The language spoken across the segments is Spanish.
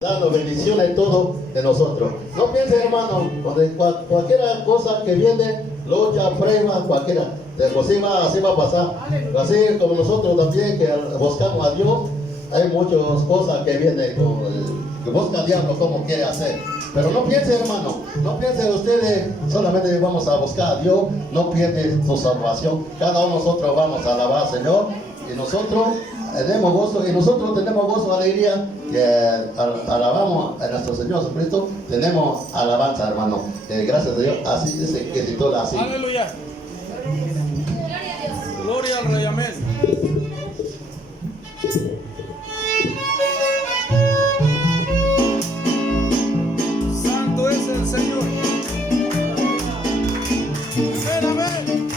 dando bendiciones todo de nosotros. No piense, hermano, cualquier cosa que viene, lucha, prueba, cualquiera, así va a pasar. Así como nosotros también que buscamos a Dios, hay muchas cosas que vienen que busca el diablo como quiere hacer. Pero no piense, hermano, no piense ustedes solamente vamos a buscar a Dios, no piense su salvación. Cada uno de nosotros vamos a alabar al Señor y nosotros tenemos gozo y nosotros tenemos gozo, alegría, que alabamos a nuestro Señor Jesucristo, tenemos alabanza, hermano. Gracias a Dios, así dice que titula así. Aleluya. Gloria al Rey, amén. Santo es el Señor. Amén, amén.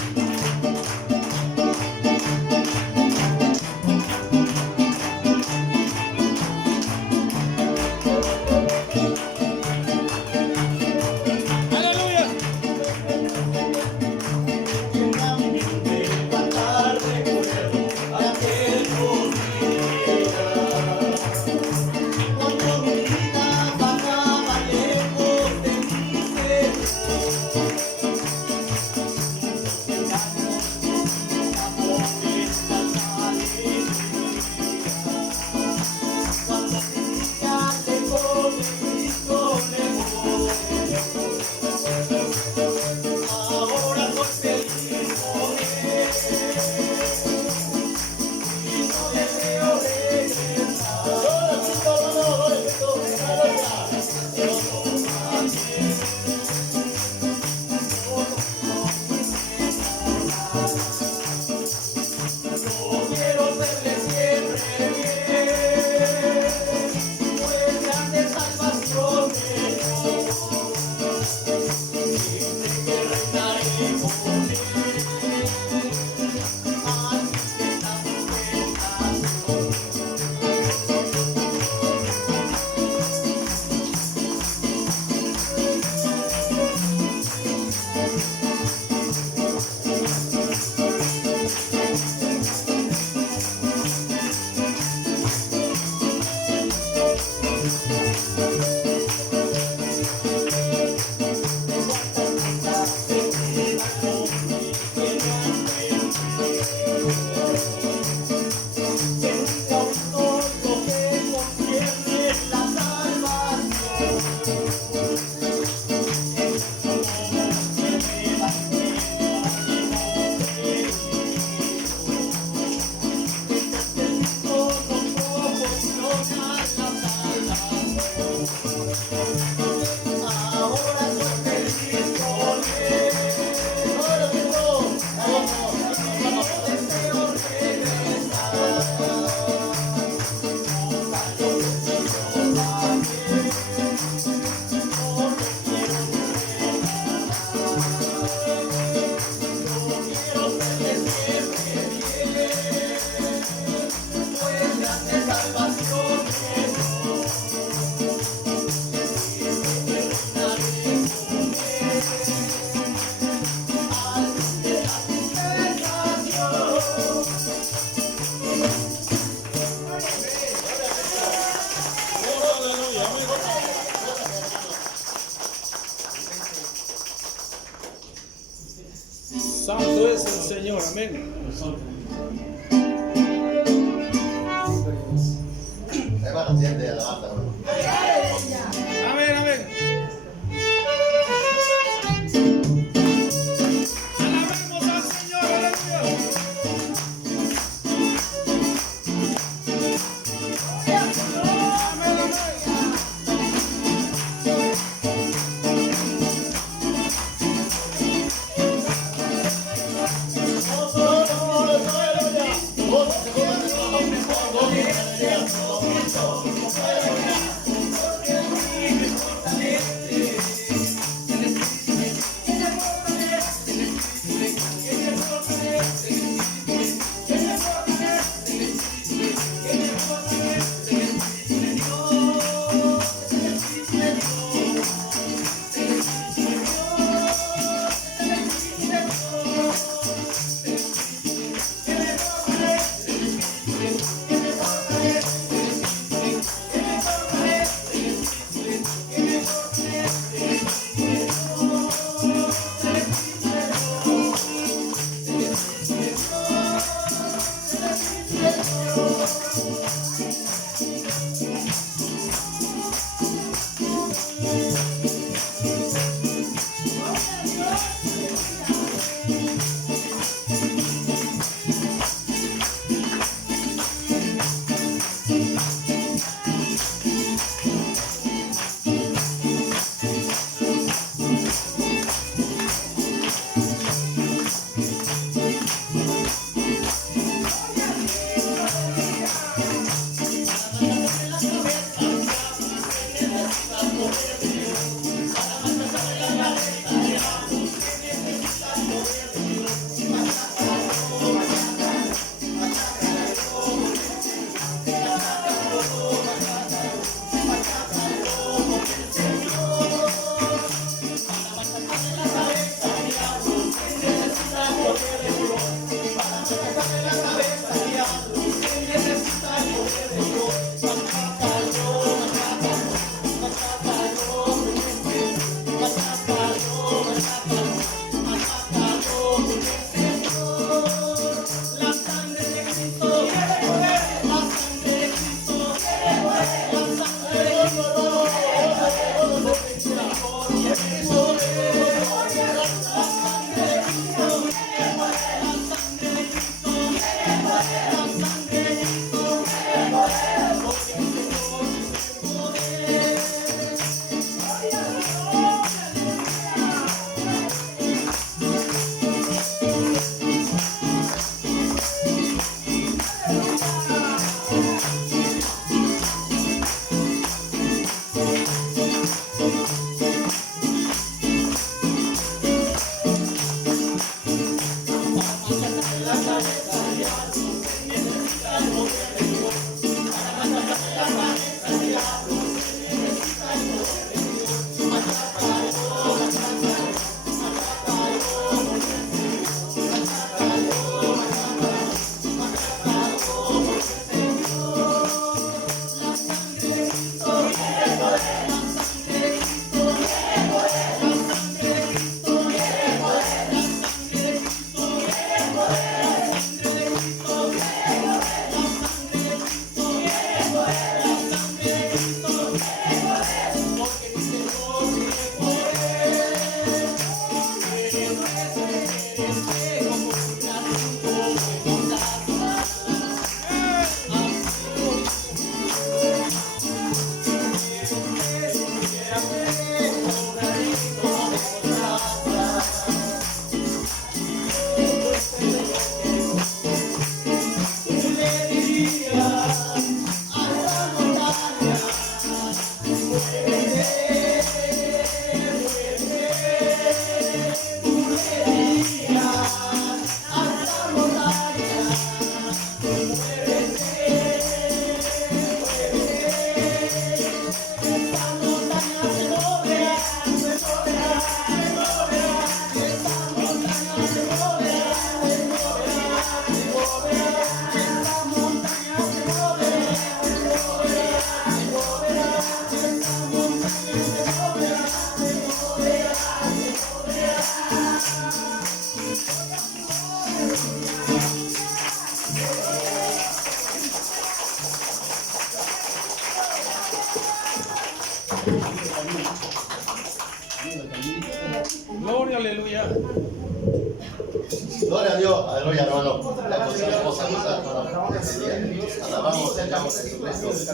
Santo es el Señor, amén. Amén, amén. Alabemos al Señor, aleluya. Amén, amén. Gloria, aleluya. Gloria a Dios, aleluya, hermano. La cosa hermosa que está para este día. Alabamos al Señor Jesucristo.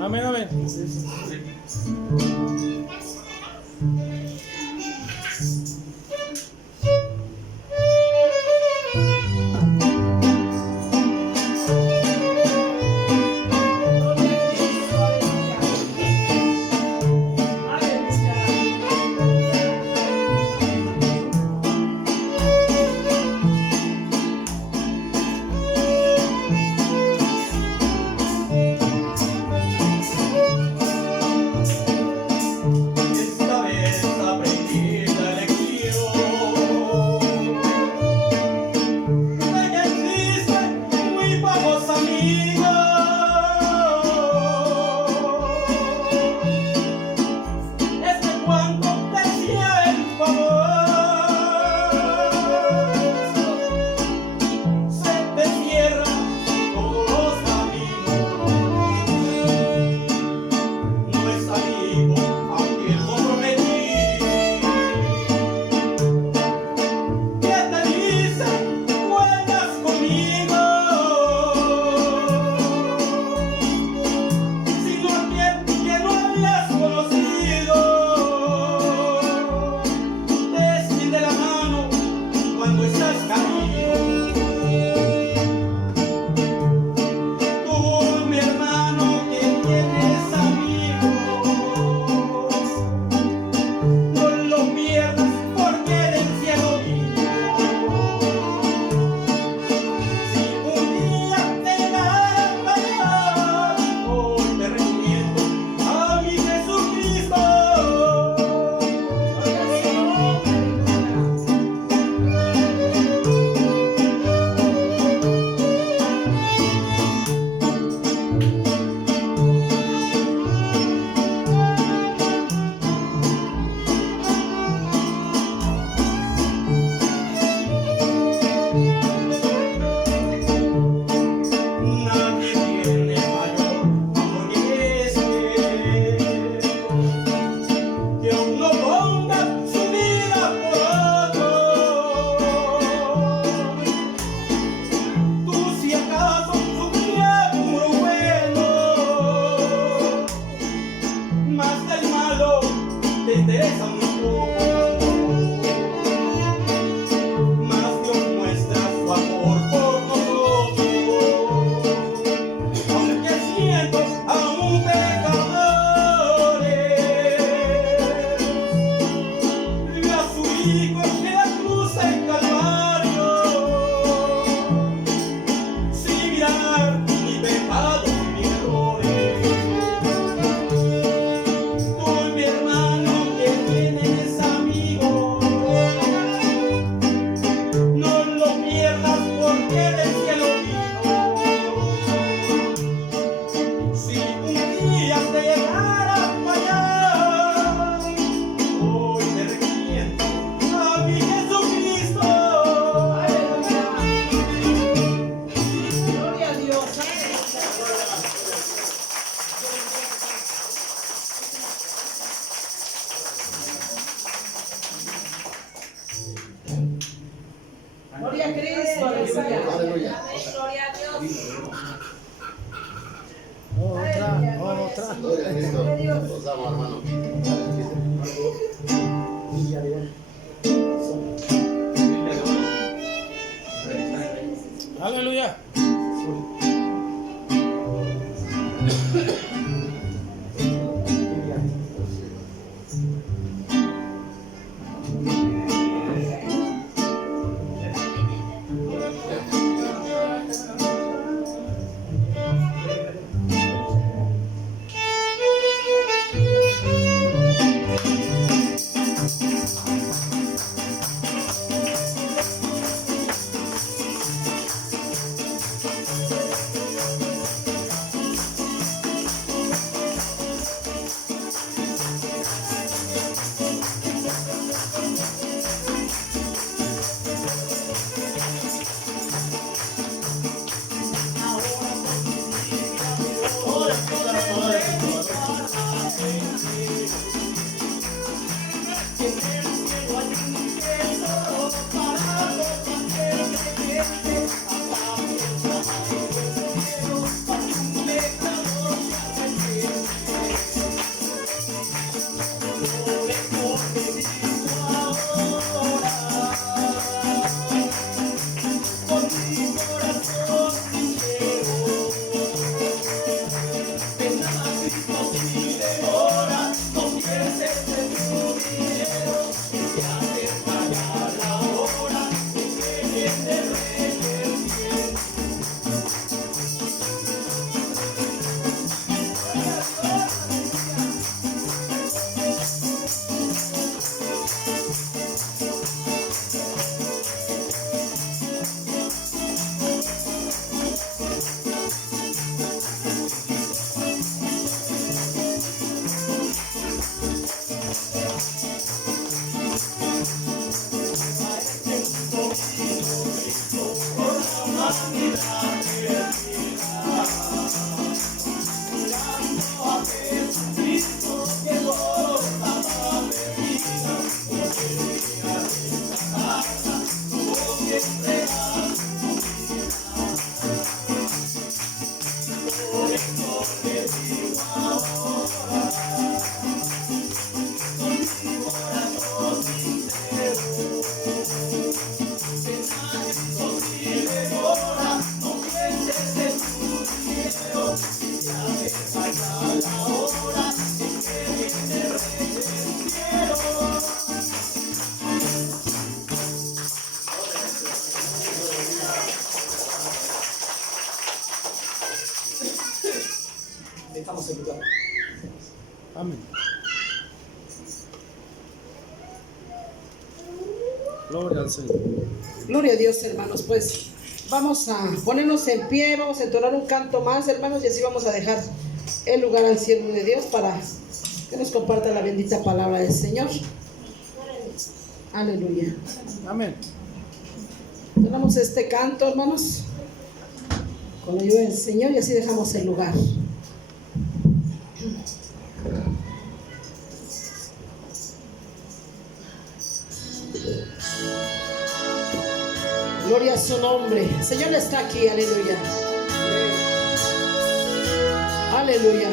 Amén, amén. Esta vez aprendí la lección de que existen muy pocos amigos. Es que cuando decía el favor se te cierran todos los caminos. No es amigo a quien comprometí, que te dice juegas conmigo, sino aquel que no habías conocido, te extiende la mano cuando estás caído. Tú, mi hermano, que tienes amigos, no lo pierdas porque del cielo vino. Si un día te llegara a fallar, hoy te recomiendo a mi Jesucristo. Nadie tiene mayor amor que uno ponga su vida por otro. Tú si acaso sufrías por bueno, más del malo te interesa un poco. Más Dios muestra su amor por nosotros, aunque siendo aún pecadores, dio a su Hijo en la cruz del Calvario, sin mirar ni pecados ni errores. Tú, mi hermano, que tienes amigos, no lo pierdas porque del cielo vino. Si un día te llegara a fallar, hoy te recomiendo a mi Jesucristo. Gloria a Dios. Gloria a Cristo. Aleluya. Aleluya. Gloria a Dios. Otra. Gloria a Cristo. Los amo, hermano. Aleluya. dejamos el lugar. Amén. Gloria al Señor. Gloria a Dios, hermanos. Pues vamos a ponernos en pie, vamos a entonar un canto más, hermanos, y así vamos a dejar el lugar al siervo de Dios para que nos comparta la bendita palabra del Señor. Aleluya. Amén. Entonamos este canto, hermanos, con la ayuda del Señor, y así dejamos el lugar. Gloria a su nombre. El Señor está aquí, aleluya. Aleluya.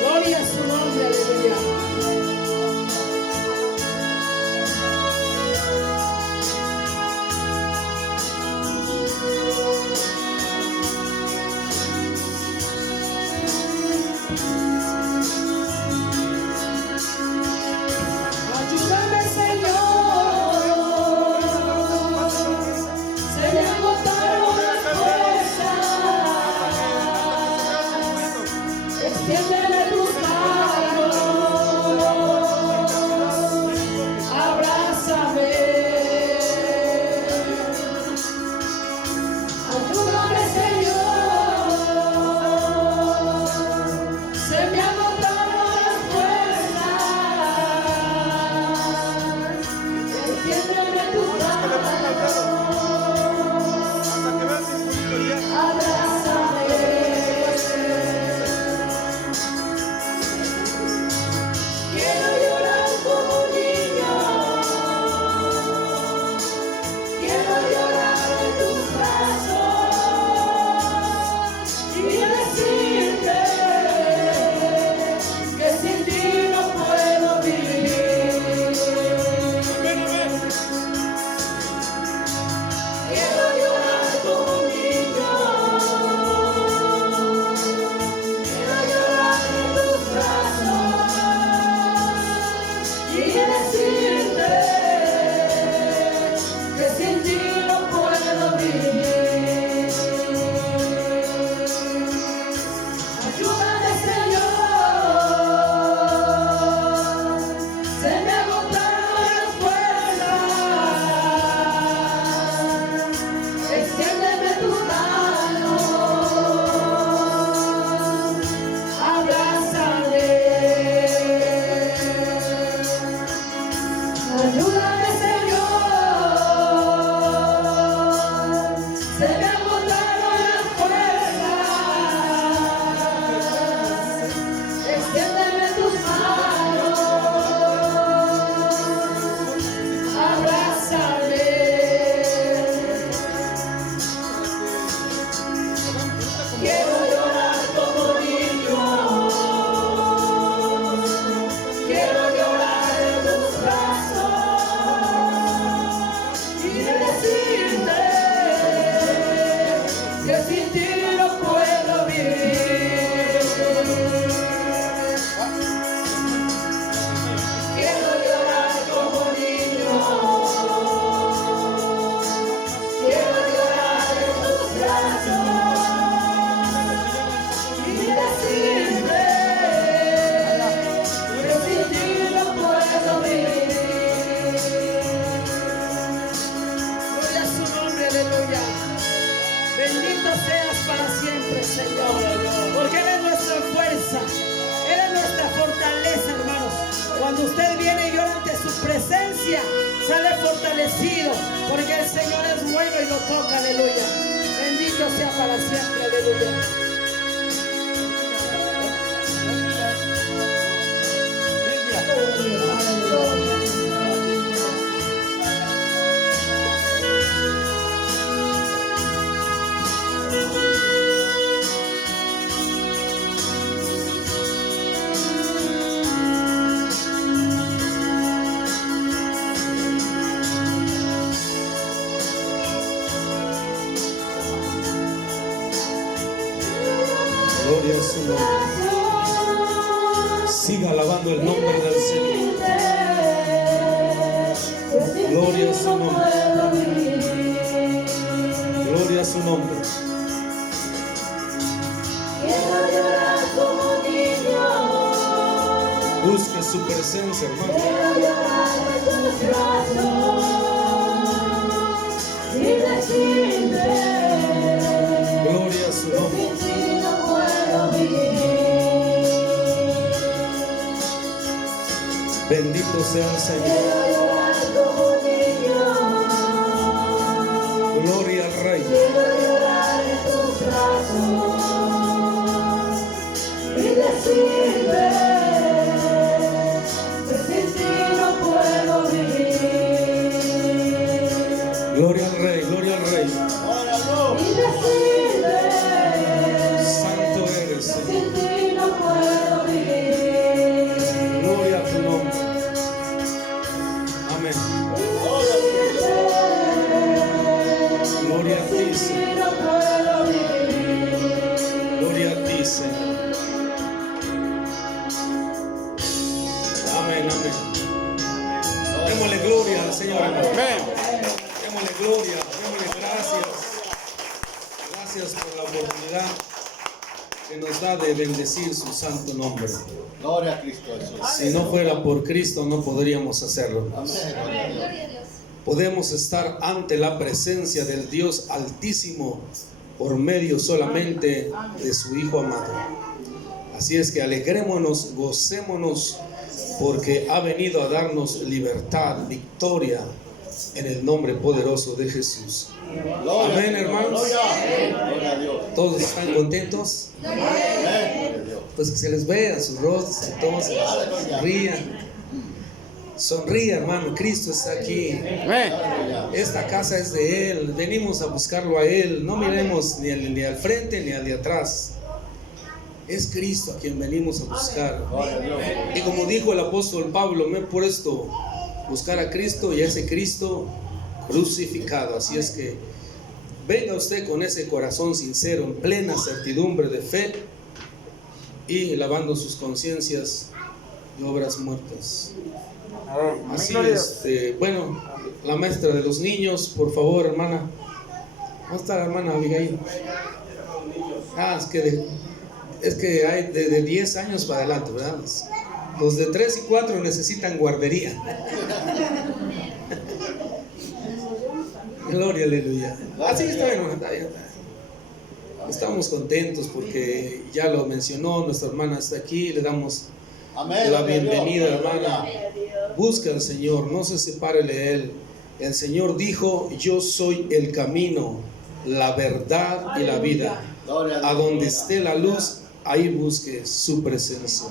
Gloria a su nombre, aleluya. Ayúdame, Señor, se me agotaron las fuerzas, extiéndeme tus manos, abrázame. Ayúdame, Señor, se me agotaron las fuerzas, extiéndeme tus manos, abrázame. Quiero llorar como un niño, quiero llorar en tus brazos y decirte que sin ti no puedo vivir. Quiero llorar como un niño, quiero llorar en tus brazos y decirte que sin ti no puedo vivir. Ayúdame, Señor, se me agotaron las fuerzas, extiéndeme tus manos, abrázame. Ayúdame, Señor, se me agotaron las fuerzas, extiéndeme tus manos, abrázame. Quiero llorar como niño, quiero llorar en tus brazos y decirte que sin ti no puedo vivir. Quiero llorar como niño, quiero llorar en tus brazos y decirte que sin ti no puedo vivir. Gloria a su nombre, aleluya. Bendito seas para siempre, Señor, porque Él es nuestra fuerza, Él es nuestra fortaleza, hermanos. Cuando usted viene y llora ante su presencia, sale fortalecido, porque el Señor es bueno y lo toca, aleluya. Bendito sea para siempre, aleluya. Gloria a su nombre. Siga alabando el nombre del Señor. Gloria a su nombre. Gloria a su nombre. Busque su presencia, hermano. Gloria a su nombre. Bendito sea el Señor. Gloria al Rey. Gloria al Rey, gloria al Rey. Santo eres, Señor. Gloria a tu nombre. Amén. Gloria a ti, Señor. Gloria a ti, Señor. Amén, amén. Démosle gloria al Señor. Amén. Démosle gloria, démosle gracias. Gracias por la oportunidad que nos da de bendecir su santo nombre. Gloria a Cristo Jesús. Si no fuera por Cristo no podríamos hacerlo. Podemos estar ante la presencia del Dios Altísimo por medio solamente de su Hijo amado. Así es que alegrémonos, gocémonos, porque ha venido a darnos libertad, victoria, en el nombre poderoso de Jesús. Amén, hermanos. Gloria a Dios. ¿Todos están contentos? Pues que se les vea sus rostros y todos sonrían. Sonríe, hermano, Cristo está aquí. Esta casa es de Él, venimos a buscarlo a Él. No miremos ni al frente ni al de atrás. Es Cristo a quien venimos a buscar. Y como dijo el apóstol Pablo, me he puesto a buscar a Cristo y a ese Cristo crucificado. Así es que venga usted con ese corazón sincero, en plena certidumbre de fe y lavando sus conciencias de obras muertas. Así es. Bueno, la maestra de los niños, por favor, hermana. ¿Dónde está la hermana Abigail? Es que hay de 10 años para adelante, ¿verdad? Los de 3 y 4 necesitan guardería. Gloria, aleluya. Así está, hermano. Estamos contentos porque ya lo mencionó, nuestra hermana está aquí, le damos la bienvenida, hermana. Busca al Señor, no se separe de Él. El Señor dijo: yo soy el camino, la verdad y la vida. A donde esté la luz, ahí busque su presencia.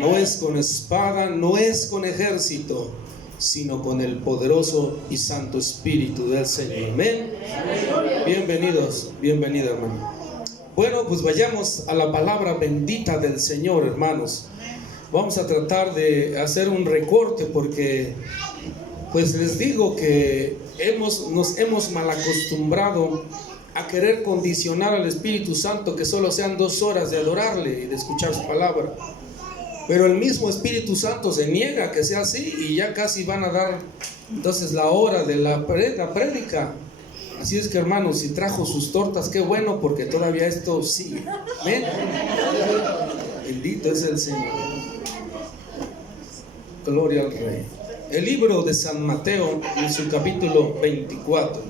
No es con espada, no es con ejército, sino con el poderoso y santo Espíritu del Señor. Amén. Bienvenidos, bienvenida, hermano. Bueno, pues vayamos a la palabra bendita del Señor, hermanos. Vamos a tratar de hacer un recorte porque, pues les digo que nos hemos mal acostumbrado a querer condicionar al Espíritu Santo que solo sean 2 horas de adorarle y de escuchar su palabra. Pero el mismo Espíritu Santo se niega a que sea así y ya casi van a dar entonces la hora de la prédica. Así es que, hermanos, si trajo sus tortas, qué bueno, porque todavía esto sigue. ¿Ven? Bendito es el Señor. Gloria al Rey. El libro de San Mateo, en su capítulo 24.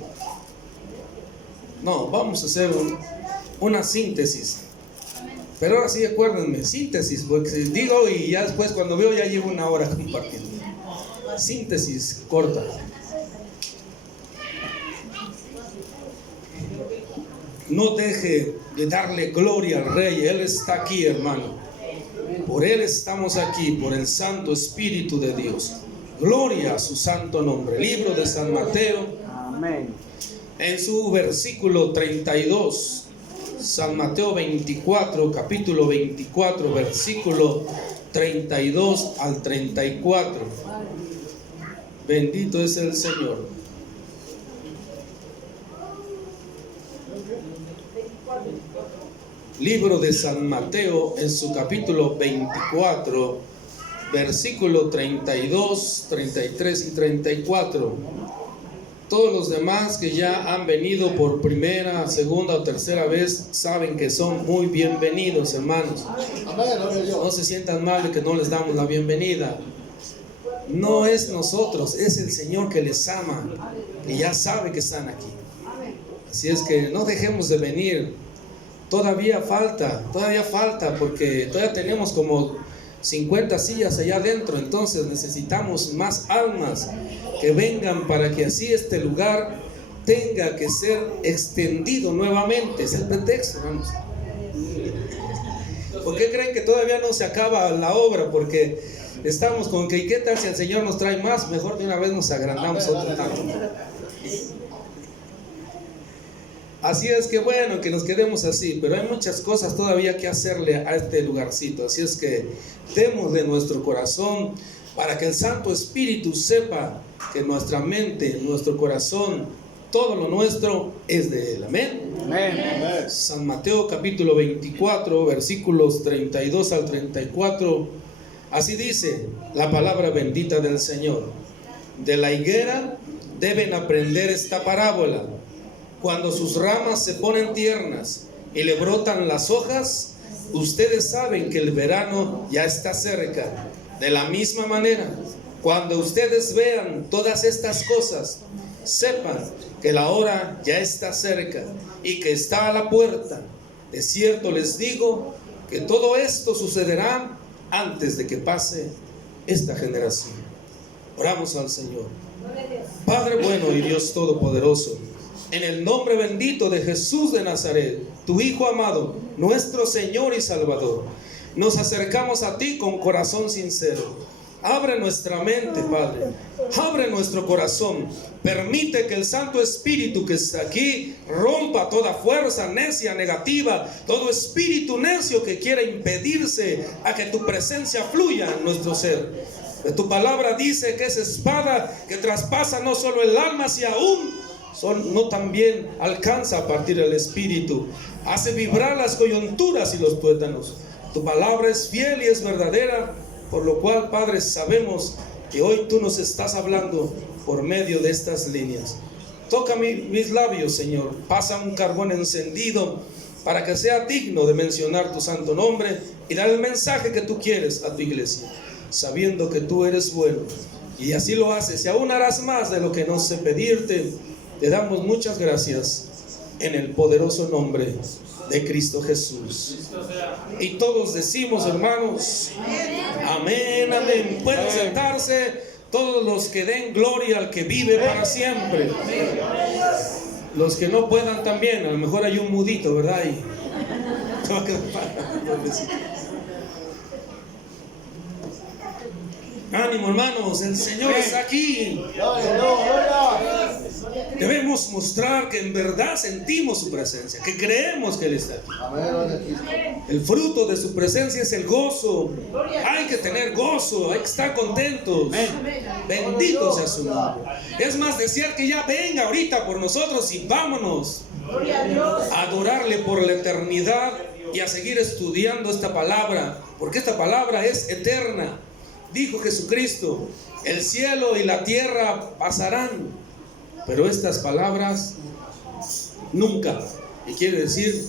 No, vamos a hacer una síntesis. Pero ahora sí, acuérdenme, síntesis, porque digo y ya después cuando veo ya llevo 1 hora compartiendo. Síntesis corta. No deje de darle gloria al Rey. Él está aquí, hermano. Por Él estamos aquí, por el Santo Espíritu de Dios. Gloria a su santo nombre. Libro de San Mateo. Amén. En su versículo 32. San Mateo 24, capítulo 24, versículo 32 al 34. Bendito es el Señor. Libro de San Mateo en su capítulo 24, versículo 32, 33 y 34. Todos los demás que ya han venido por primera, segunda o tercera vez saben que son muy bienvenidos, hermanos. No se sientan mal de que no les damos la bienvenida. No es nosotros, es el Señor que les ama y ya sabe que están aquí. Así es que no dejemos de venir. Todavía falta, porque todavía tenemos como 50 sillas allá adentro. Entonces necesitamos más almas que vengan para que así este lugar tenga que ser extendido nuevamente. Es el pretexto, hermanos. ¿Por qué creen que todavía no se acaba la obra? Porque estamos con que, ¿qué tal si el Señor nos trae más? Mejor de una vez nos agrandamos otro tanto. Así es que bueno, que nos quedemos así, pero hay muchas cosas todavía que hacerle a este lugarcito. Así es que démosle nuestro corazón para que el Santo Espíritu sepa que nuestra mente, nuestro corazón, todo lo nuestro es de Él. Amén. Amén. San Mateo capítulo 24, versículos 32 al 34. Así dice la palabra bendita del Señor. De la higuera deben aprender esta parábola. Cuando sus ramas se ponen tiernas y le brotan las hojas, ustedes saben que el verano ya está cerca. De la misma manera, cuando ustedes vean todas estas cosas, sepan que la hora ya está cerca y que está a la puerta. De cierto les digo que todo esto sucederá antes de que pase esta generación. Oramos al Señor. Padre bueno y Dios todopoderoso, en el nombre bendito de Jesús de Nazaret, tu Hijo amado, nuestro Señor y Salvador, nos acercamos a ti con corazón sincero. Abre nuestra mente, Padre. Abre nuestro corazón. Permite que el Santo Espíritu que está aquí rompa toda fuerza necia, negativa, todo espíritu necio que quiera impedirse a que tu presencia fluya en nuestro ser. Tu palabra dice que esa espada que traspasa no solo el alma, sino aún no también alcanza a partir del espíritu, hace vibrar las coyunturas y los tuétanos. Tu palabra es fiel y es verdadera, por lo cual, Padre, sabemos que hoy tú nos estás hablando por medio de estas líneas. Toca mis labios, Señor. Pasa un carbón encendido para que sea digno de mencionar tu santo nombre y dar el mensaje que tú quieres a tu iglesia, sabiendo que tú eres bueno. Y así lo haces, y aún harás más de lo que no sé pedirte. Te damos muchas gracias en el poderoso nombre de Cristo Jesús. Y todos decimos, hermanos, amén, amén. Pueden sentarse todos los que den gloria al que vive para siempre. Los que no puedan también, a lo mejor hay un mudito, ¿verdad? Ánimo, hermanos, el Señor está aquí. Debemos mostrar que en verdad sentimos su presencia, que creemos que Él está aquí. El fruto de su presencia es el gozo. Hay que tener gozo, hay que estar contentos. Bendito sea su nombre. Es más, desear que ya venga ahorita por nosotros y vámonos a adorarle por la eternidad y a seguir estudiando esta palabra, porque esta palabra es eterna. Dijo Jesucristo, el cielo y la tierra pasarán, pero estas palabras nunca, y quiere decir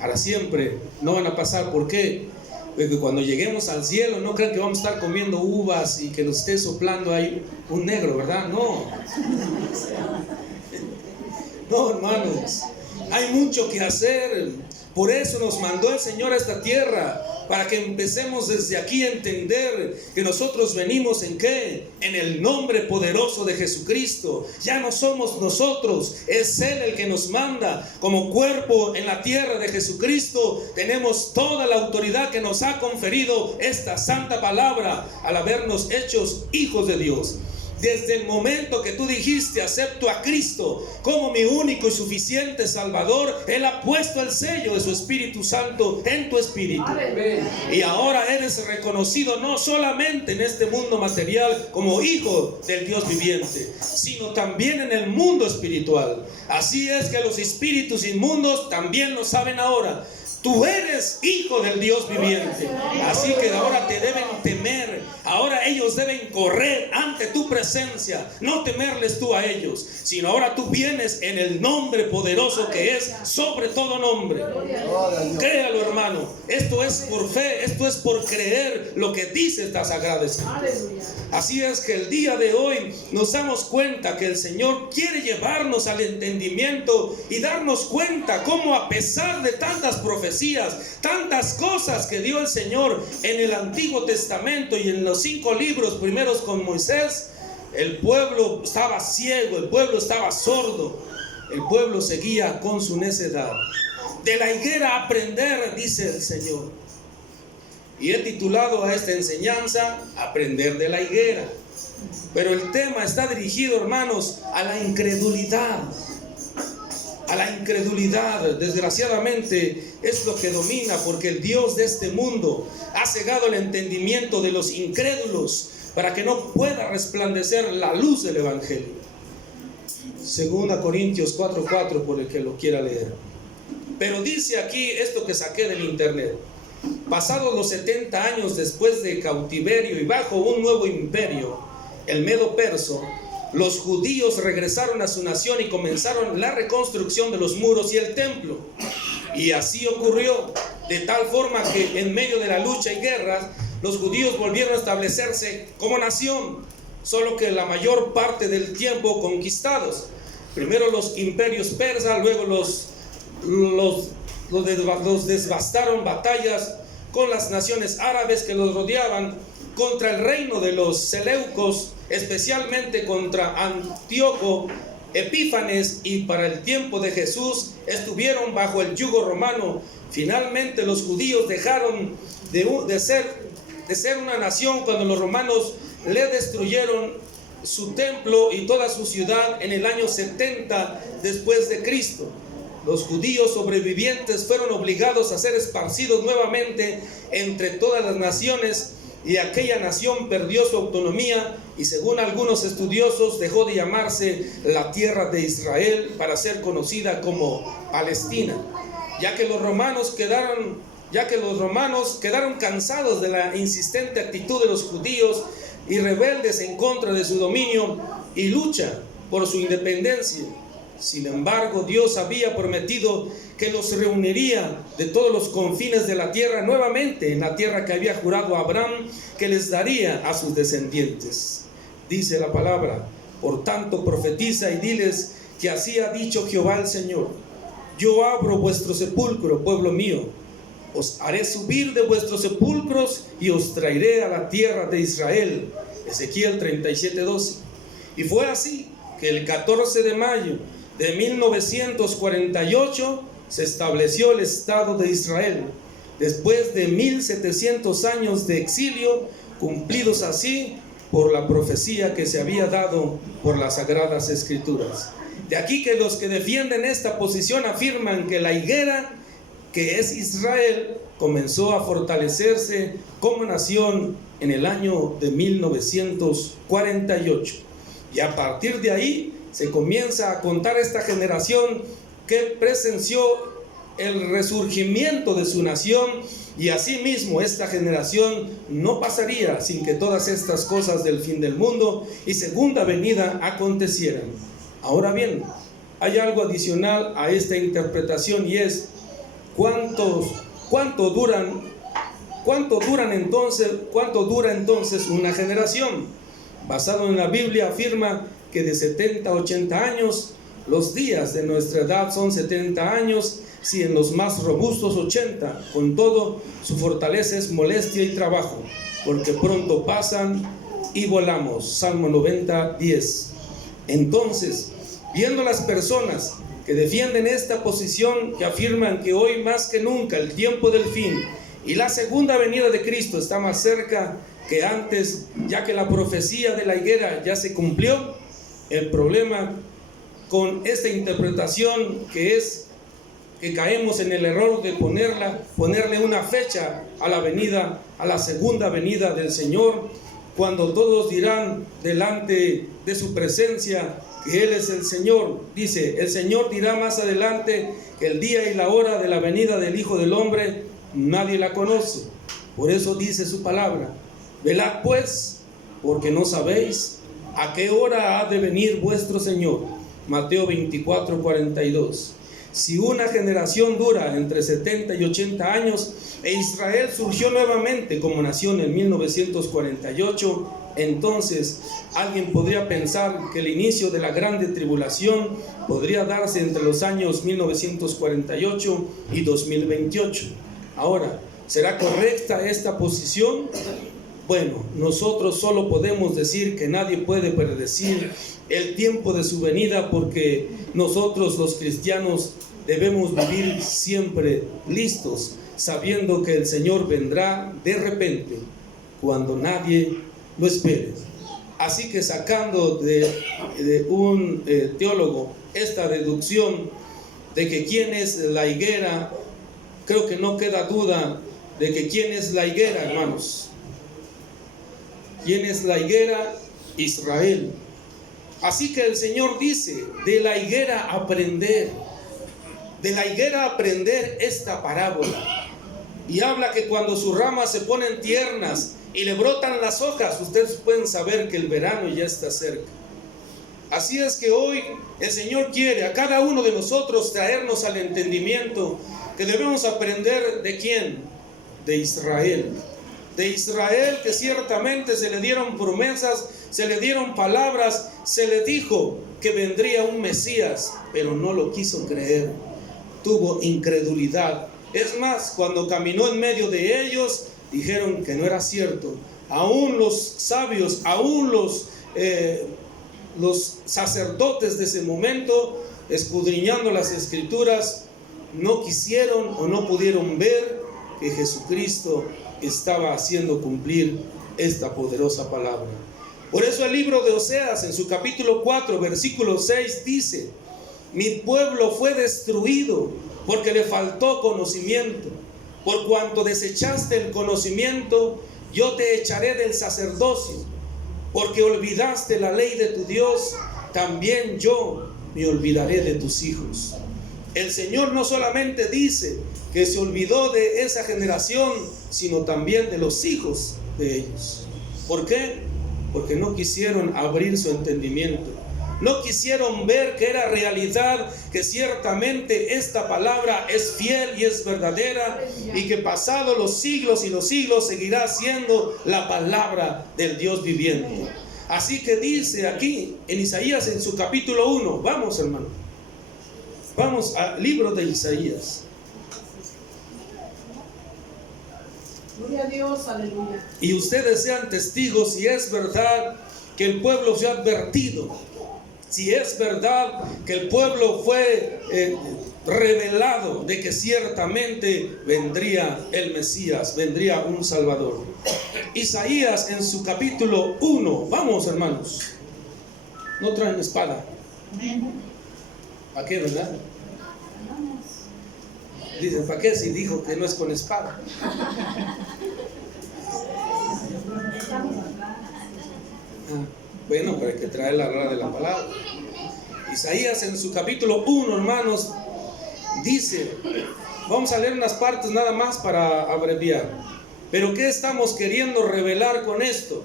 para siempre, no van a pasar. ¿Por qué? Porque cuando lleguemos al cielo, no crean que vamos a estar comiendo uvas y que nos esté soplando ahí un negro, ¿verdad? No, hermanos, hay mucho que hacer. Por eso nos mandó el Señor a esta tierra, para que empecemos desde aquí a entender que nosotros venimos ¿en qué? En el nombre poderoso de Jesucristo. Ya no somos nosotros, es Él el que nos manda. Como cuerpo en la tierra de Jesucristo, tenemos toda la autoridad que nos ha conferido esta santa palabra al habernos hechos hijos de Dios. Desde el momento que tú dijiste, acepto a Cristo como mi único y suficiente Salvador, Él ha puesto el sello de su Espíritu Santo en tu espíritu. Y ahora eres reconocido no solamente en este mundo material como hijo del Dios viviente, sino también en el mundo espiritual. Así es que los espíritus inmundos también lo saben ahora. Tú eres hijo del Dios viviente. Así que ahora te deben temer. Ahora ellos deben correr ante tu presencia. No temerles tú a ellos, sino ahora tú vienes en el nombre poderoso que es sobre todo nombre. Créalo, hermano. Esto es por fe, esto es por creer lo que dice esta Sagrada Escritura. Así es que el día de hoy nos damos cuenta que el Señor quiere llevarnos al entendimiento y darnos cuenta cómo, a pesar de tantas profecías, tantas cosas que dio el Señor en el Antiguo Testamento y en los 5 libros primeros con Moisés, el pueblo estaba ciego, el pueblo estaba sordo, el pueblo seguía con su necedad. De la higuera aprender, dice el Señor. Y he titulado a esta enseñanza Aprender de la higuera. Pero el tema está dirigido, hermanos, a la incredulidad. A la incredulidad, desgraciadamente, es lo que domina, porque el Dios de este mundo ha cegado el entendimiento de los incrédulos para que no pueda resplandecer la luz del Evangelio. 2 Corintios 4:4, por el que lo quiera leer. Pero dice aquí esto que saqué del internet: pasados los 70 años después de cautiverio y bajo un nuevo imperio, el Medo-Perso, los judíos regresaron a su nación y comenzaron la reconstrucción de los muros y el templo. Y así ocurrió, de tal forma que en medio de la lucha y guerras, los judíos volvieron a establecerse como nación, solo que la mayor parte del tiempo conquistados. Primero los imperios persas, luego los devastaron batallas con las naciones árabes que los rodeaban, contra el reino de los seleucos, especialmente contra Antíoco Epífanes, y para el tiempo de Jesús estuvieron bajo el yugo romano. Finalmente los judíos dejaron de ser una nación cuando los romanos le destruyeron su templo y toda su ciudad en el año 70 después de Cristo. Los judíos sobrevivientes fueron obligados a ser esparcidos nuevamente entre todas las naciones, y aquella nación perdió su autonomía y, según algunos estudiosos, dejó de llamarse la tierra de Israel para ser conocida como Palestina, ya que los romanos quedaron cansados de la insistente actitud de los judíos y rebeldes en contra de su dominio y lucha por su independencia. Sin embargo, Dios había prometido que los reuniría de todos los confines de la tierra nuevamente en la tierra que había jurado a Abraham que les daría a sus descendientes. Dice la palabra: por tanto profetiza y diles que así ha dicho Jehová el Señor: yo abro vuestro sepulcro, pueblo mío, os haré subir de vuestros sepulcros y os traeré a la tierra de Israel. Ezequiel 37:12. Y fue así que el 14 de mayo de 1948 se estableció el Estado de Israel, después de 1700 años de exilio, cumplidos así por la profecía que se había dado por las Sagradas Escrituras. De aquí que los que defienden esta posición afirman que la higuera, que es Israel, comenzó a fortalecerse como nación en el año de 1948. Y a partir de ahí se comienza a contar esta generación que presenció el resurgimiento de su nación, y asimismo esta generación no pasaría sin que todas estas cosas del fin del mundo y segunda venida acontecieran. Ahora bien, hay algo adicional a esta interpretación, y es ¿cuánto dura entonces una generación? Basado en la Biblia, afirma que de 70 a 80 años, los días de nuestra edad son 70 años, si en los más robustos 80. Con todo, su fortaleza es molestia y trabajo, porque pronto pasan y volamos. Salmo 90:10. Entonces, viendo las personas que defienden esta posición, que afirman que hoy más que nunca el tiempo del fin y la segunda venida de Cristo está más cerca que antes, ya que la profecía de la higuera ya se cumplió, el problema con esta interpretación que es que caemos en el error de ponerle una fecha a la segunda venida del Señor, cuando todos dirán delante de su presencia que Él es el Señor. Dice, el Señor dirá más adelante que el día y la hora de la venida del Hijo del Hombre nadie la conoce. Por eso dice su palabra: velad pues, porque no sabéis a qué hora ha de venir vuestro Señor. Mateo 24:42. Si una generación dura entre 70 y 80 años, e Israel surgió nuevamente como nación en 1948, entonces alguien podría pensar que el inicio de la grande tribulación podría darse entre los años 1948 y 2028. Ahora, ¿será correcta esta posición? Bueno, nosotros solo podemos decir que nadie puede predecir el tiempo de su venida, porque nosotros los cristianos debemos vivir siempre listos, sabiendo que el Señor vendrá de repente, cuando nadie lo espere. Así que, sacando de un teólogo esta deducción de que quién es la higuera, creo que no queda duda de que quién es la higuera, hermanos. ¿Quién es la higuera? Israel. Así que el Señor dice: de la higuera aprender, de la higuera aprender esta parábola. Y habla que cuando sus ramas se ponen tiernas y le brotan las hojas, ustedes pueden saber que el verano ya está cerca. Así es que hoy el Señor quiere a cada uno de nosotros traernos al entendimiento que debemos aprender ¿de quién? De Israel. De Israel, que ciertamente se le dieron promesas, se le dieron palabras, se le dijo que vendría un Mesías, pero no lo quiso creer, tuvo incredulidad. Es más, cuando caminó en medio de ellos, dijeron que no era cierto. Aún los sabios, aún los sacerdotes de ese momento, escudriñando las Escrituras, no quisieron o no pudieron ver que Jesucristo estaba haciendo cumplir esta poderosa palabra. Por eso el libro de Oseas, en su capítulo 4, versículo 6, dice: mi pueblo fue destruido porque le faltó conocimiento. Por cuanto desechaste el conocimiento, yo te echaré del sacerdocio. Porque olvidaste la ley de tu Dios, también yo me olvidaré de tus hijos. El Señor no solamente dice que se olvidó de esa generación, sino también de los hijos de ellos. ¿Por qué? Porque no quisieron abrir su entendimiento. No quisieron ver que era realidad, que ciertamente esta palabra es fiel y es verdadera, y que pasados los siglos y los siglos seguirá siendo la palabra del Dios viviente. Así que dice aquí en Isaías, en su capítulo 1, vamos, hermano, vamos al libro de Isaías. Gloria a Dios, aleluya. Y ustedes sean testigos si es verdad que el pueblo se ha advertido, si es verdad que el pueblo fue revelado de que ciertamente vendría el Mesías, vendría un Salvador. Isaías, en su capítulo 1, vamos, hermanos, no traen espada. ¿Para qué, verdad? Dicen, ¿para qué si dijo que no es con espada? Bueno, pero hay que traer la verdad de la palabra. Isaías, en su capítulo 1, hermanos, dice, vamos a leer unas partes nada más para abreviar. Pero ¿qué estamos queriendo revelar con esto?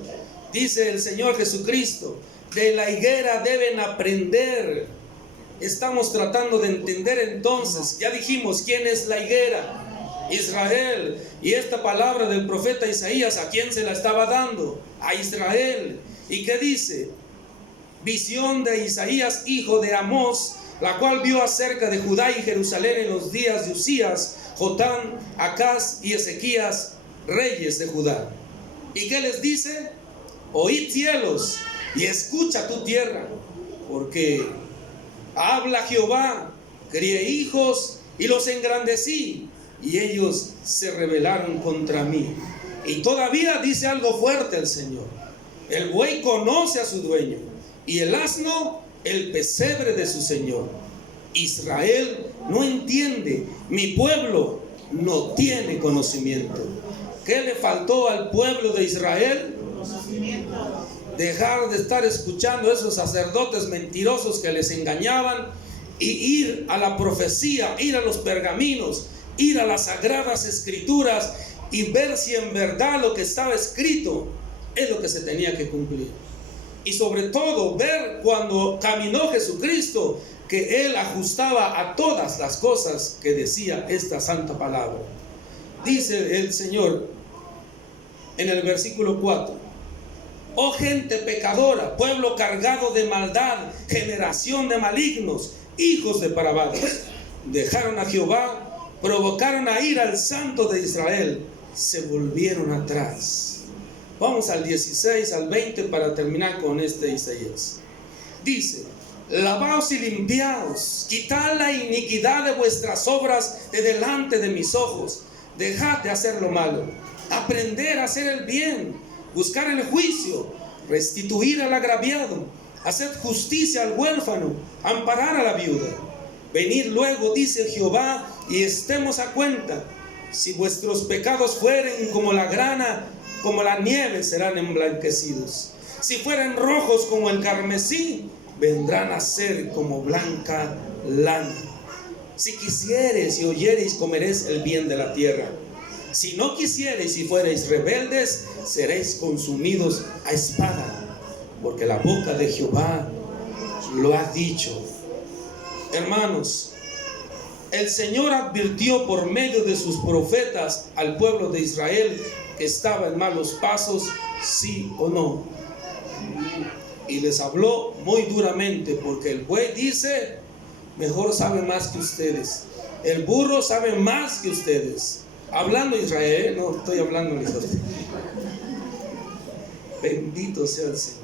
Dice el Señor Jesucristo: de la higuera deben aprender. Estamos tratando de entender entonces, ya dijimos quién es la higuera: Israel. Y esta palabra del profeta Isaías, ¿a quién se la estaba dando? A Israel. ¿Y qué dice? Visión de Isaías, hijo de Amós, la cual vio acerca de Judá y Jerusalén en los días de Usías, Jotam, Acaz y Ezequías, reyes de Judá. ¿Y qué les dice? Oíd cielos y escucha tu tierra, porque habla Jehová, crié hijos y los engrandecí, y ellos se rebelaron contra mí. Y todavía dice algo fuerte el Señor: el buey conoce a su dueño, y el asno el pesebre de su señor. Israel no entiende, mi pueblo no tiene conocimiento. ¿Qué le faltó al pueblo de Israel? Dejar de estar escuchando a esos sacerdotes mentirosos que les engañaban y ir a la profecía, ir a los pergaminos, ir a las sagradas escrituras y ver si en verdad lo que estaba escrito es lo que se tenía que cumplir. Y sobre todo ver cuando caminó Jesucristo que Él ajustaba a todas las cosas que decía esta santa palabra. Dice el Señor en el versículo 4: oh gente pecadora, pueblo cargado de maldad, generación de malignos, hijos depravados, dejaron a Jehová, provocaron a ir al Santo de Israel, se volvieron atrás. Vamos al 16 al 20 para terminar con este Isaías. Dice: lavaos y limpiaos, quitad la iniquidad de vuestras obras de delante de mis ojos, dejad de hacer lo malo, aprender a hacer el bien, buscar el juicio, restituir al agraviado, hacer justicia al huérfano, amparar a la viuda. Venid luego, dice Jehová, y estemos a cuenta. Si vuestros pecados fueren como la grana, como la nieve serán emblanquecidos. Si fueren rojos como el carmesí, vendrán a ser como blanca lana. Si quisiereis y oyereis, comeréis el bien de la tierra. Si no quisiereis y fuereis rebeldes, seréis consumidos a espada, porque la boca de Jehová lo ha dicho. Hermanos, el Señor advirtió por medio de sus profetas al pueblo de Israel que estaba en malos pasos, sí o no. Y les habló muy duramente, porque el buey dice: mejor sabe más que ustedes, el burro sabe más que ustedes. Hablando Israel, no estoy hablando de ustedes. Bendito sea el Señor.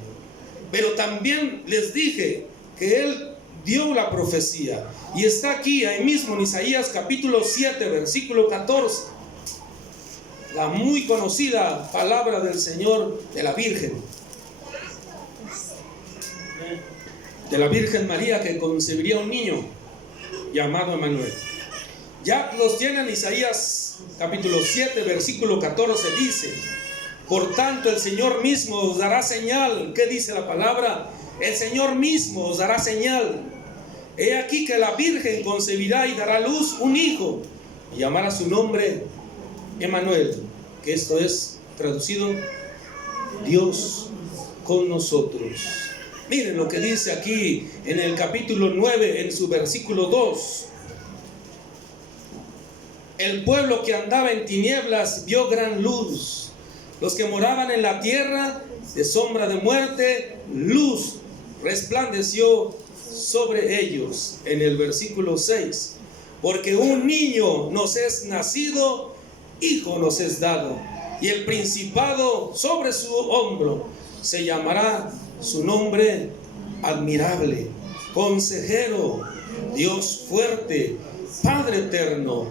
Pero también les dije que Él dio la profecía, y está aquí, ahí mismo en Isaías capítulo 7, versículo 14. La muy conocida palabra del Señor de la Virgen María, que concebiría un niño llamado Emmanuel. Ya los tienen. Isaías capítulo 7, versículo 14 dice: por tanto el Señor mismo os dará señal. ¿Qué dice la palabra? El Señor mismo os dará señal. He aquí que la Virgen concebirá y dará a luz un hijo, y llamará su nombre Emmanuel, que esto es traducido: Dios con nosotros. Miren lo que dice aquí en el capítulo 9, en su versículo 2. El pueblo que andaba en tinieblas vio gran luz. Los que moraban en la tierra de sombra de muerte, luz resplandeció sobre ellos. En el versículo 6. Porque un niño nos es nacido, hijo nos es dado, y el principado sobre su hombro. Se llamará su nombre admirable, consejero, Dios fuerte, Padre eterno,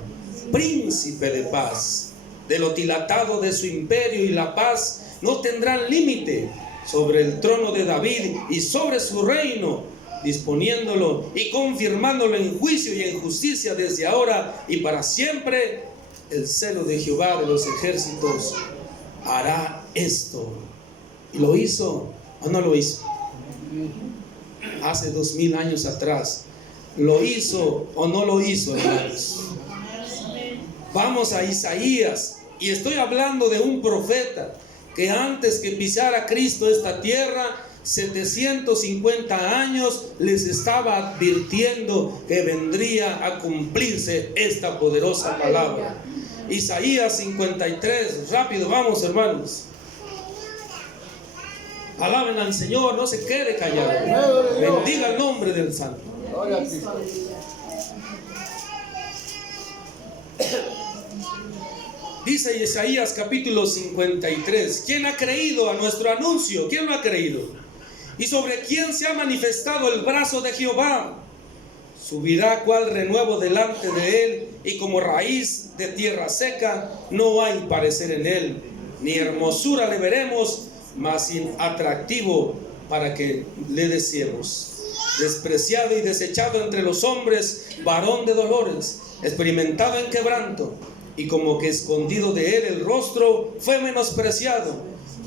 príncipe de paz. De lo dilatado de su imperio y la paz no tendrán límite sobre el trono de David y sobre su reino, disponiéndolo y confirmándolo en juicio y en justicia desde ahora y para siempre. El celo de Jehová de los ejércitos hará esto. ¿Y lo hizo o no lo hizo? Hace 2000 años atrás. ¿Lo hizo o no lo hizo, hermanos? Vamos a Isaías, y estoy hablando de un profeta que antes que pisara Cristo esta tierra, 750 años les estaba advirtiendo que vendría a cumplirse esta poderosa palabra. Isaías 53, rápido, vamos hermanos. Alaben al Señor, no se quede callado. Bendiga el nombre del Santo. Dice Isaías capítulo 53: ¿quién ha creído a nuestro anuncio? ¿Quién lo ha creído? ¿Y sobre quién se ha manifestado el brazo de Jehová? Subirá cual renuevo delante de él, y como raíz de tierra seca, no hay parecer en él, ni hermosura le veremos, mas sin atractivo para que le deseemos. Despreciado y desechado entre los hombres, varón de dolores, experimentado en quebranto, y como que escondido de él el rostro, fue menospreciado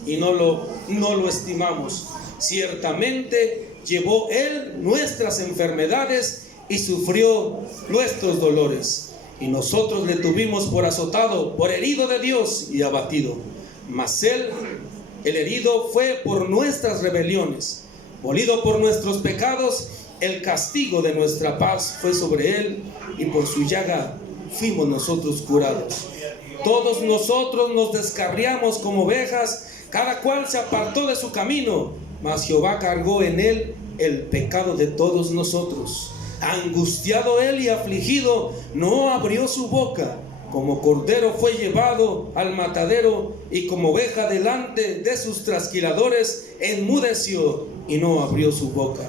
y no lo estimamos. Ciertamente llevó él nuestras enfermedades y sufrió nuestros dolores. Y nosotros le tuvimos por azotado, por herido de Dios y abatido. Mas él, el herido, fue por nuestras rebeliones, molido por nuestros pecados. El castigo de nuestra paz fue sobre él, y por su llaga fuimos nosotros curados. Todos nosotros nos descarriamos como ovejas, cada cual se apartó de su camino, mas Jehová cargó en él el pecado de todos nosotros. Angustiado él y afligido, no abrió su boca. Como cordero fue llevado al matadero, y como oveja delante de sus trasquiladores, enmudeció y no abrió su boca.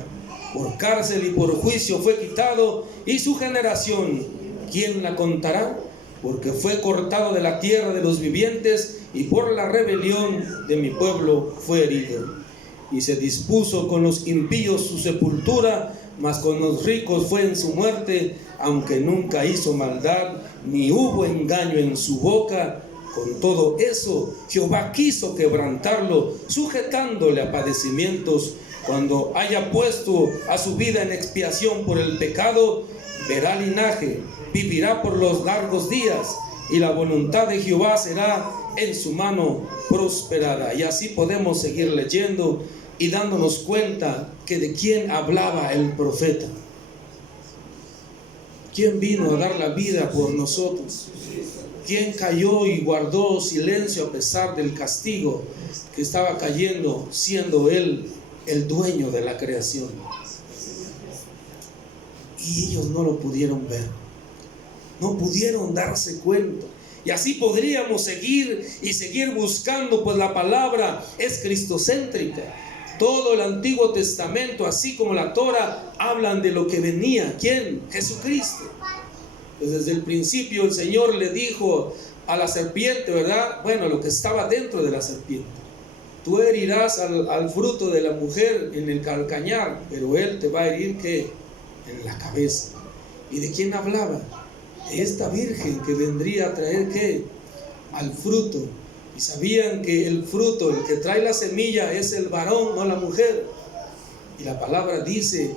Por cárcel y por juicio fue quitado, y su generación, ¿quién la contará? Porque fue cortado de la tierra de los vivientes, y por la rebelión de mi pueblo fue herido. Y se dispuso con los impíos su sepultura, mas con los ricos fue en su muerte, aunque nunca hizo maldad, ni hubo engaño en su boca. Con todo eso, Jehová quiso quebrantarlo, sujetándole a padecimientos. Cuando haya puesto a su vida en expiación por el pecado, verá linaje, vivirá por los largos días, y la voluntad de Jehová será en su mano prosperada. Y así podemos seguir leyendo y dándonos cuenta que de quién hablaba el profeta. ¿Quién vino a dar la vida por nosotros? ¿Quién cayó y guardó silencio a pesar del castigo que estaba cayendo, siendo él el dueño de la creación? Y ellos no lo pudieron ver, no pudieron darse cuenta. Y así podríamos seguir y seguir buscando, pues la palabra es cristocéntrica. Todo el Antiguo Testamento, así como la Torah, hablan de lo que venía. ¿Quién? Jesucristo. Pues desde el principio el Señor le dijo a la serpiente, ¿verdad? Bueno, lo que estaba dentro de la serpiente: tú herirás al fruto de la mujer en el calcañar, pero él te va a herir, ¿qué? En la cabeza. ¿Y de quién hablaba? De esta virgen que vendría a traer, ¿qué? Al fruto. Y sabían que el fruto, el que trae la semilla, es el varón, no la mujer. Y la palabra dice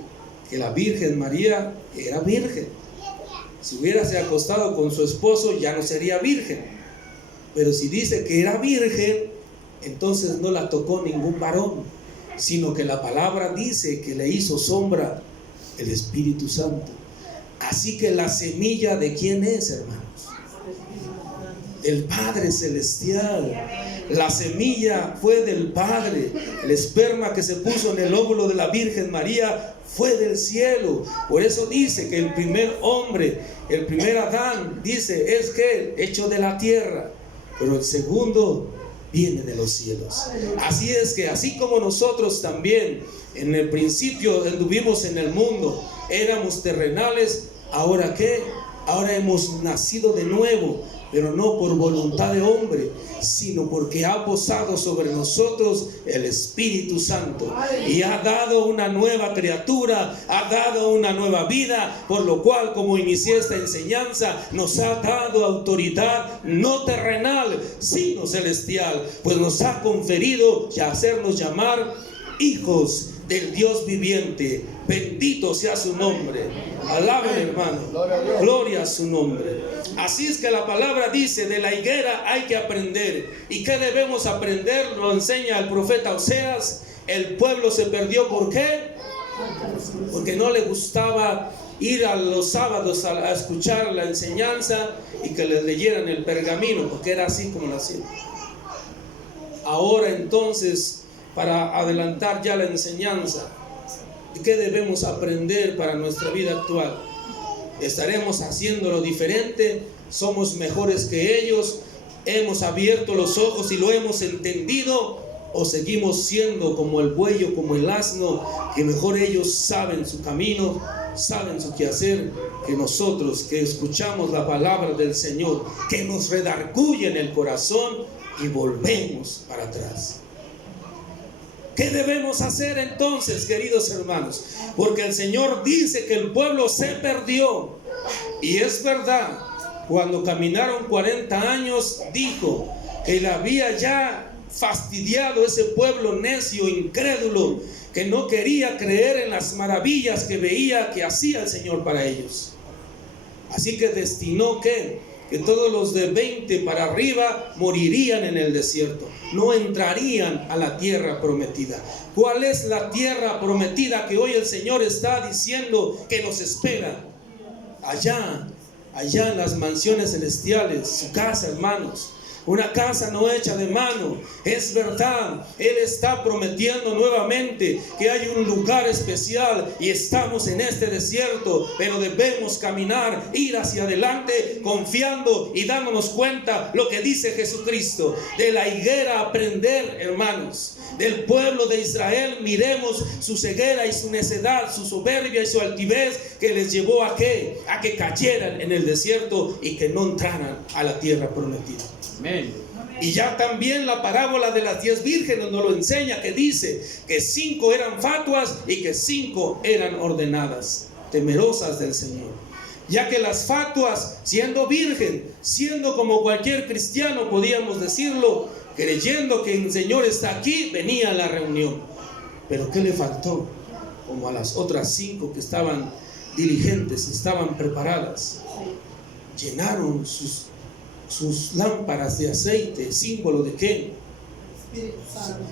que la Virgen María era virgen. Si hubiérase acostado con su esposo, ya no sería virgen. Pero si dice que era virgen, entonces no la tocó ningún varón, sino que la palabra dice que le hizo sombra el Espíritu Santo. Así que la semilla, ¿de quién es, hermanos? El Padre Celestial. La semilla fue del Padre. El esperma que se puso en el óvulo de la Virgen María fue del cielo. Por eso dice que el primer hombre, el primer Adán, dice, es que hecho de la tierra, pero el segundo viene de los cielos. Así es que así como nosotros también en el principio anduvimos en el mundo, éramos terrenales, ¿ahora qué? Ahora hemos nacido de nuevo, pero no por voluntad de hombre, sino porque ha posado sobre nosotros el Espíritu Santo y ha dado una nueva criatura, ha dado una nueva vida, por lo cual, como inicié esta enseñanza, nos ha dado autoridad no terrenal, sino celestial, pues nos ha conferido y hacernos llamar hijos del Dios viviente. Bendito sea su nombre. Alaben, hermano. Gloria a su nombre. Así es que la palabra dice: de la higuera hay que aprender. ¿Y qué debemos aprender? Lo enseña el profeta Oseas. El pueblo se perdió. ¿Por qué? Porque no le gustaba ir a los sábados a escuchar la enseñanza y que les leyeran el pergamino, porque era así como lo hacían. Ahora entonces, para adelantar ya la enseñanza, ¿qué debemos aprender para nuestra vida actual? ¿Estaremos haciéndolo diferente? ¿Somos mejores que ellos? ¿Hemos abierto los ojos y lo hemos entendido? ¿O seguimos siendo como el buey o como el asno, que mejor ellos saben su camino, saben su quehacer, que nosotros que escuchamos la palabra del Señor, que nos redarguye en el corazón y volvemos para atrás? ¿Qué debemos hacer entonces, queridos hermanos? Porque el Señor dice que el pueblo se perdió. Y es verdad, Cuando caminaron 40 años, dijo que le había ya fastidiado ese pueblo necio, incrédulo, que no quería creer en las maravillas que veía que hacía el Señor para ellos. Así que destinó que todos los de 20 para arriba morirían en el desierto, no entrarían a la tierra prometida. ¿Cuál es la tierra prometida que hoy el Señor está diciendo que nos espera? Allá en las mansiones celestiales, su casa, hermanos. Una casa no hecha de mano, es verdad. Él está prometiendo nuevamente que hay un lugar especial y estamos en este desierto, pero debemos caminar, ir hacia adelante, confiando y dándonos cuenta lo que dice Jesucristo. De la higuera aprender, hermanos. Del pueblo de Israel miremos su ceguera y su necedad, su soberbia y su altivez, que les llevó a que cayeran en el desierto y que no entraran a la tierra prometida. Amén. Y ya también la parábola de las 10 vírgenes nos lo enseña, que dice que 5 eran fatuas y que 5 eran ordenadas, temerosas del Señor. Ya que las fatuas, siendo virgen, siendo como cualquier cristiano, podíamos decirlo, creyendo que el Señor está aquí, venía a la reunión. Pero ¿qué le faltó? Como a las otras 5 que estaban diligentes, estaban preparadas, llenaron sus lámparas de aceite. ¿Símbolo de qué?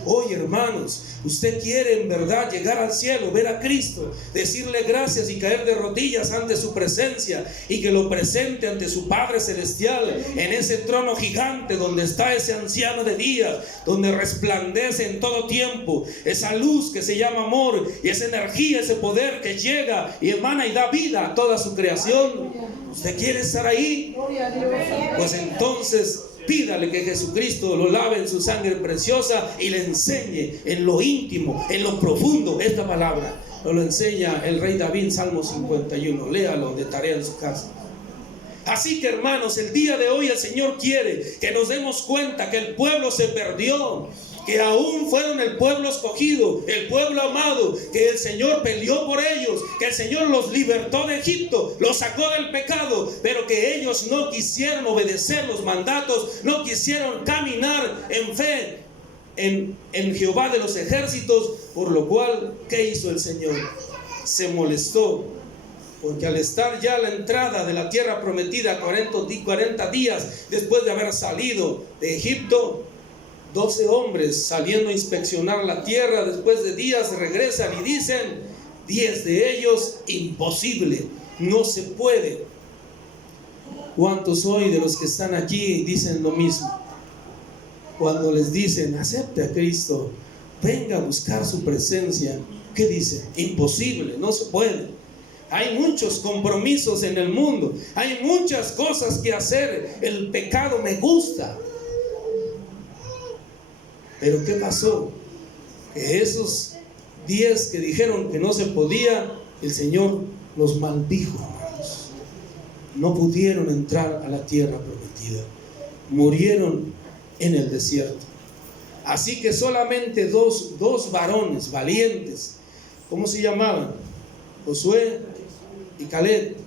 Hoy, hermanos, usted quiere en verdad llegar al cielo, ver a Cristo, decirle gracias y caer de rodillas ante su presencia, y que lo presente ante su Padre Celestial en ese trono gigante donde está ese anciano de días, donde resplandece en todo tiempo esa luz que se llama amor, y esa energía, ese poder que llega y emana y da vida a toda su creación. ¿Usted quiere estar ahí? Pues entonces pídale que Jesucristo lo lave en su sangre preciosa y le enseñe en lo íntimo, en lo profundo, esta palabra. Nos lo enseña el rey David, Salmo 51. Léalo de tarea en su casa. Así que, hermanos, el día de hoy el Señor quiere que nos demos cuenta que el pueblo se perdió, que aún fueron el pueblo escogido, el pueblo amado, que el Señor peleó por ellos, que el Señor los libertó de Egipto, los sacó del pecado, pero que ellos no quisieron obedecer los mandatos, no quisieron caminar en fe en Jehová de los ejércitos, por lo cual, ¿qué hizo el Señor? Se molestó, porque al estar ya a la entrada de la tierra prometida, 40 días después de haber salido de Egipto, 12 hombres saliendo a inspeccionar la tierra, después de días regresan y dicen, 10 de ellos, imposible, no se puede. ¿Cuántos hoy de los que están aquí dicen lo mismo? Cuando les dicen, acepte a Cristo, venga a buscar su presencia, ¿qué dicen? Imposible, no se puede. Hay muchos compromisos en el mundo, hay muchas cosas que hacer, el pecado me gusta. Pero ¿qué pasó? Que esos 10 que dijeron que no se podía, el Señor los maldijo, hermanos. No pudieron entrar a la tierra prometida. Murieron en el desierto. Así que solamente dos varones valientes, ¿cómo se llamaban? Josué y Caleb.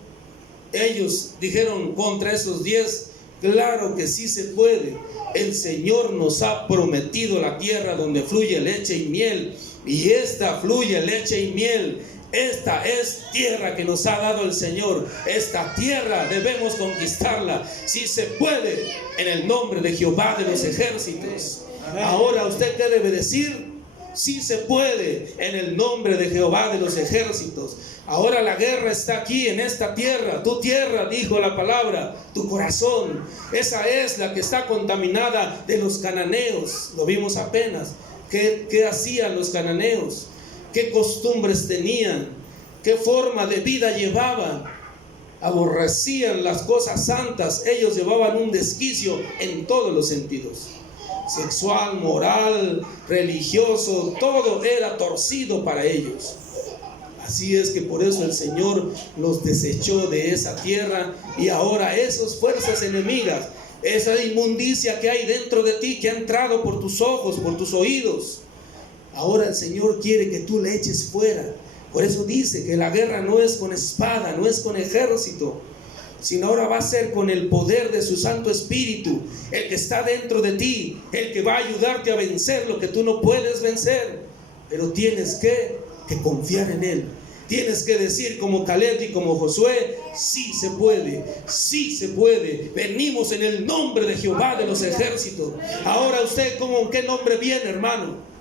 Ellos dijeron contra esos 10, claro que sí se puede. El Señor nos ha prometido la tierra donde fluye leche y miel, y esta fluye leche y miel. Esta es tierra que nos ha dado el Señor. Esta tierra debemos conquistarla. Si se puede, en el nombre de Jehová de los ejércitos. Ahora, ¿usted qué debe decir? Sí se puede, en el nombre de Jehová de los ejércitos. Ahora la guerra está aquí en esta tierra. Tu tierra, dijo la palabra, tu corazón. Esa es la que está contaminada de los cananeos. Lo vimos apenas. ¿Qué hacían los cananeos? ¿Qué costumbres tenían? ¿Qué forma de vida llevaban? Aborrecían las cosas santas. Ellos llevaban un desquicio en todos los sentidos. Sexual, moral, religioso, todo era torcido para ellos. Así es que por eso el Señor los desechó de esa tierra, y ahora esas fuerzas enemigas, esa inmundicia que hay dentro de ti, que ha entrado por tus ojos, por tus oídos, ahora el Señor quiere que tú le eches fuera. Por eso dice que la guerra no es con espada, no es con ejército, sino ahora va a ser con el poder de su Santo Espíritu, el que está dentro de ti, el que va a ayudarte a vencer lo que tú no puedes vencer. Pero tienes que confiar en Él. Tienes que decir como Caleb y como Josué: sí se puede, sí se puede. Venimos en el nombre de Jehová de los ejércitos. Ahora usted, ¿con qué nombre viene, hermano?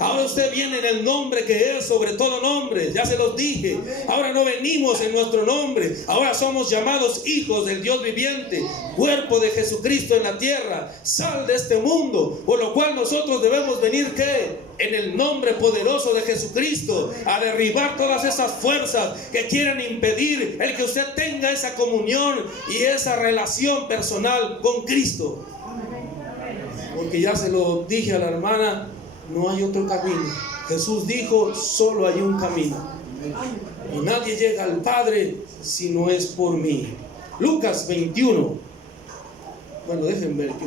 Ahora usted viene en el nombre que es sobre todo nombre. Ya se los dije. Ahora no venimos en nuestro nombre. Ahora somos llamados hijos del Dios viviente, cuerpo de Jesucristo en la tierra, sal de este mundo. Por lo cual nosotros debemos venir, ¿qué? En el nombre poderoso de Jesucristo, a derribar todas esas fuerzas que quieran impedir el que usted tenga esa comunión y esa relación personal con Cristo. Porque ya se lo dije a la hermana, no hay otro camino. Jesús dijo: solo hay un camino, y nadie llega al Padre si no es por mí. Lucas 21. Bueno, déjenme ver aquí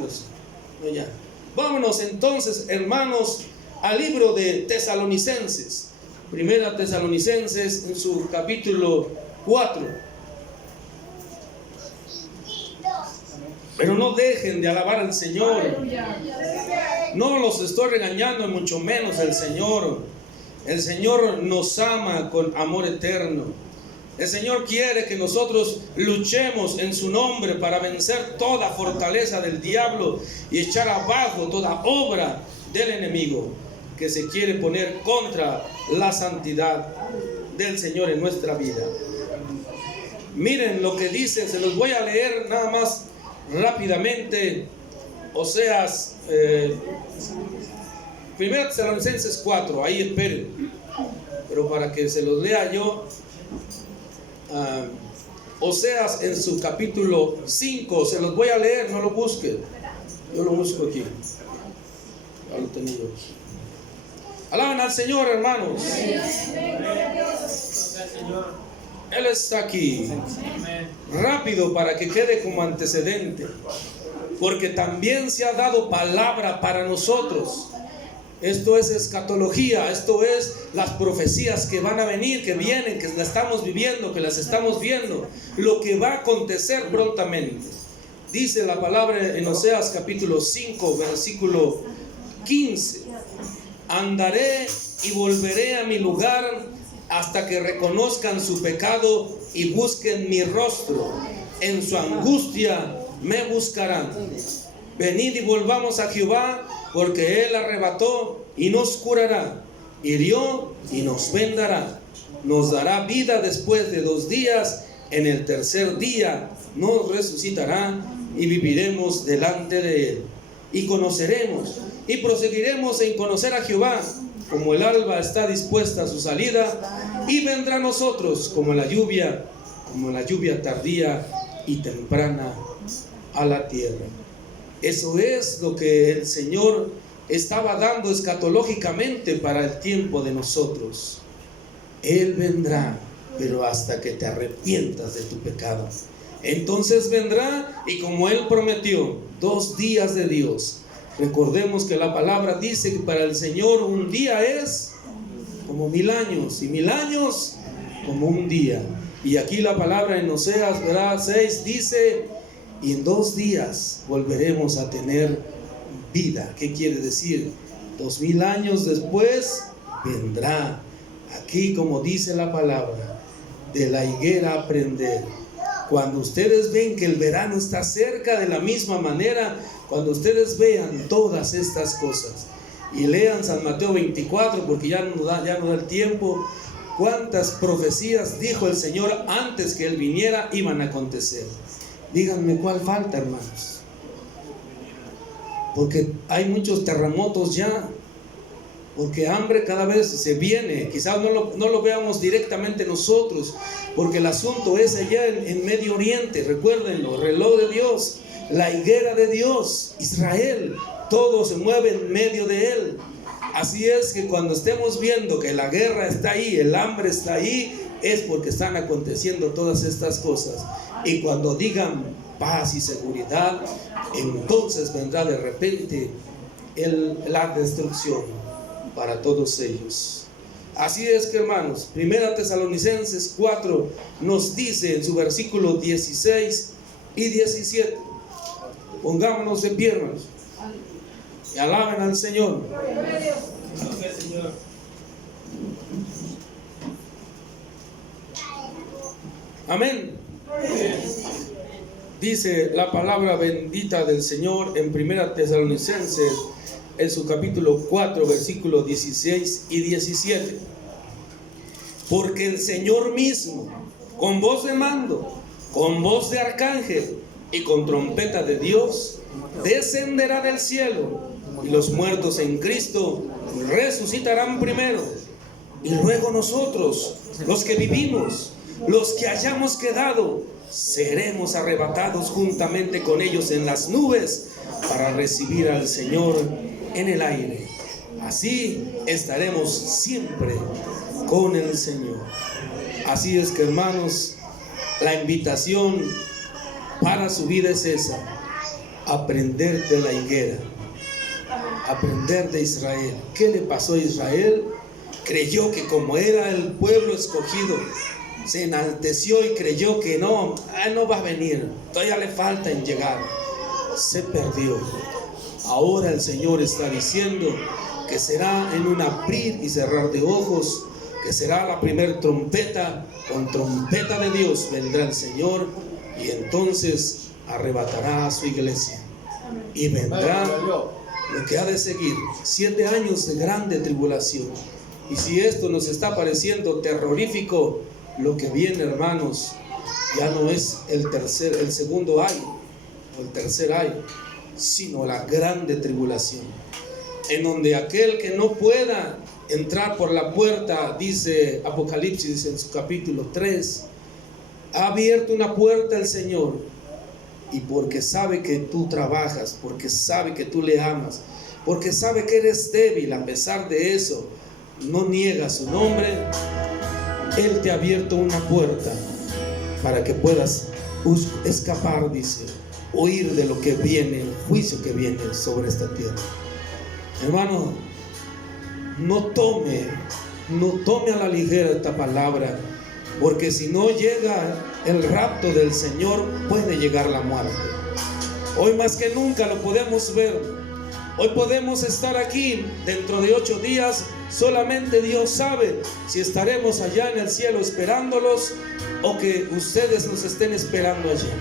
no, ya. Vámonos entonces, hermanos, al libro de Tesalonicenses. Primera Tesalonicenses, en su capítulo 4. Pero no dejen de alabar al Señor. No los estoy regañando, mucho menos el Señor. El Señor nos ama con amor eterno. El Señor quiere que nosotros luchemos en su nombre para vencer toda fortaleza del diablo y echar abajo toda obra del enemigo que se quiere poner contra la santidad del Señor en nuestra vida. Miren lo que dice, se los voy a leer nada más rápidamente. Oseas, 1 Tesalonicenses 4, ahí esperen, pero para que se los lea yo. Oseas en su capítulo 5, se los voy a leer, no lo busquen, yo lo busco aquí, ya lo tenía aquí. Alaban al Señor, hermanos. Él está aquí. Rápido, para que quede como antecedente, porque también se ha dado palabra para nosotros. Esto es escatología, esto es las profecías que van a venir, que vienen, que las estamos viviendo, que las estamos viendo, lo que va a acontecer prontamente. Dice la palabra en Oseas capítulo 5, versículo 15: andaré y volveré a mi lugar hasta que reconozcan su pecado y busquen mi rostro. En su angustia me buscarán. Venid y volvamos a Jehová, porque Él arrebató y nos curará, hirió y nos vendará. Nos dará vida después de 2 días, en el tercer día nos resucitará y viviremos delante de Él. Y conoceremos y proseguiremos en conocer a Jehová, como el alba está dispuesta a su salida, y vendrá a nosotros como la lluvia tardía y temprana a la tierra. Eso es lo que el Señor estaba dando escatológicamente para el tiempo de nosotros. Él vendrá, pero hasta que te arrepientas de tu pecado. Entonces vendrá, y como Él prometió, 2 días de Dios. Recordemos que la palabra dice que para el Señor un día es como 1000 años, y 1000 años como un día. Y aquí la palabra en Oseas 6 dice: y en 2 días volveremos a tener vida. ¿Qué quiere decir? 2000 años después vendrá. Aquí, como dice la palabra, de la higuera aprender. Cuando ustedes ven que el verano está cerca, de la misma manera, cuando ustedes vean todas estas cosas, y lean San Mateo 24, porque ya no da el tiempo, cuántas profecías dijo el Señor antes que Él viniera iban a acontecer. Díganme cuál falta, hermanos, porque hay muchos terremotos ya, porque hambre cada vez se viene. Quizás no lo veamos directamente nosotros, porque el asunto es allá en Medio Oriente. Recuérdenlo, el reloj de Dios, la higuera de Dios, Israel, todo se mueve en medio de Él. Así es que cuando estemos viendo que la guerra está ahí, el hambre está ahí, es porque están aconteciendo todas estas cosas. Y cuando digan paz y seguridad, entonces vendrá de repente la destrucción para todos ellos. Así es que, hermanos, Primera Tesalonicenses 4 nos dice en su versículo 16 y 17. Pongámonos de pie, hermanos, y alaben al Señor. Amén. Dice la palabra bendita del Señor en Primera Tesalonicenses, en su capítulo 4, versículos 16 y 17. Porque el Señor mismo, con voz de mando, con voz de arcángel y con trompeta de Dios, descenderá del cielo, y los muertos en Cristo resucitarán primero. Y luego nosotros, los que vivimos, los que hayamos quedado, seremos arrebatados juntamente con ellos en las nubes para recibir al Señor en el aire. Así estaremos siempre con el Señor. Así es que, hermanos, la invitación para su vida es esa: aprender de la higuera, aprender de Israel. ¿Qué le pasó a Israel? Creyó que como era el pueblo escogido, se enalteció y creyó que no va a venir, todavía le falta en llegar. Se perdió. Ahora el Señor está diciendo que será en un abrir y cerrar de ojos, que será la primer trompeta, con trompeta de Dios vendrá el Señor, y entonces arrebatará a su iglesia. Y vendrá lo que ha de seguir, 7 años de grande tribulación. Y si esto nos está pareciendo terrorífico, lo que viene, hermanos, ya no es el segundo año o el tercer año, sino la grande tribulación, en donde aquel que no pueda entrar por la puerta, dice Apocalipsis en su capítulo 3, ha abierto una puerta el Señor, y porque sabe que tú trabajas, porque sabe que tú le amas, porque sabe que eres débil, a pesar de eso no niegas su nombre, Él te ha abierto una puerta para que puedas escapar, dice, huir de lo que viene, el juicio que viene sobre esta tierra. Hermano, no tome a la ligera esta palabra, porque si no llega el rapto del Señor, puede llegar la muerte. Hoy más que nunca lo podemos ver. Hoy podemos estar aquí, dentro de 8 días, solamente Dios sabe si estaremos allá en el cielo esperándolos o que ustedes nos estén esperando allá.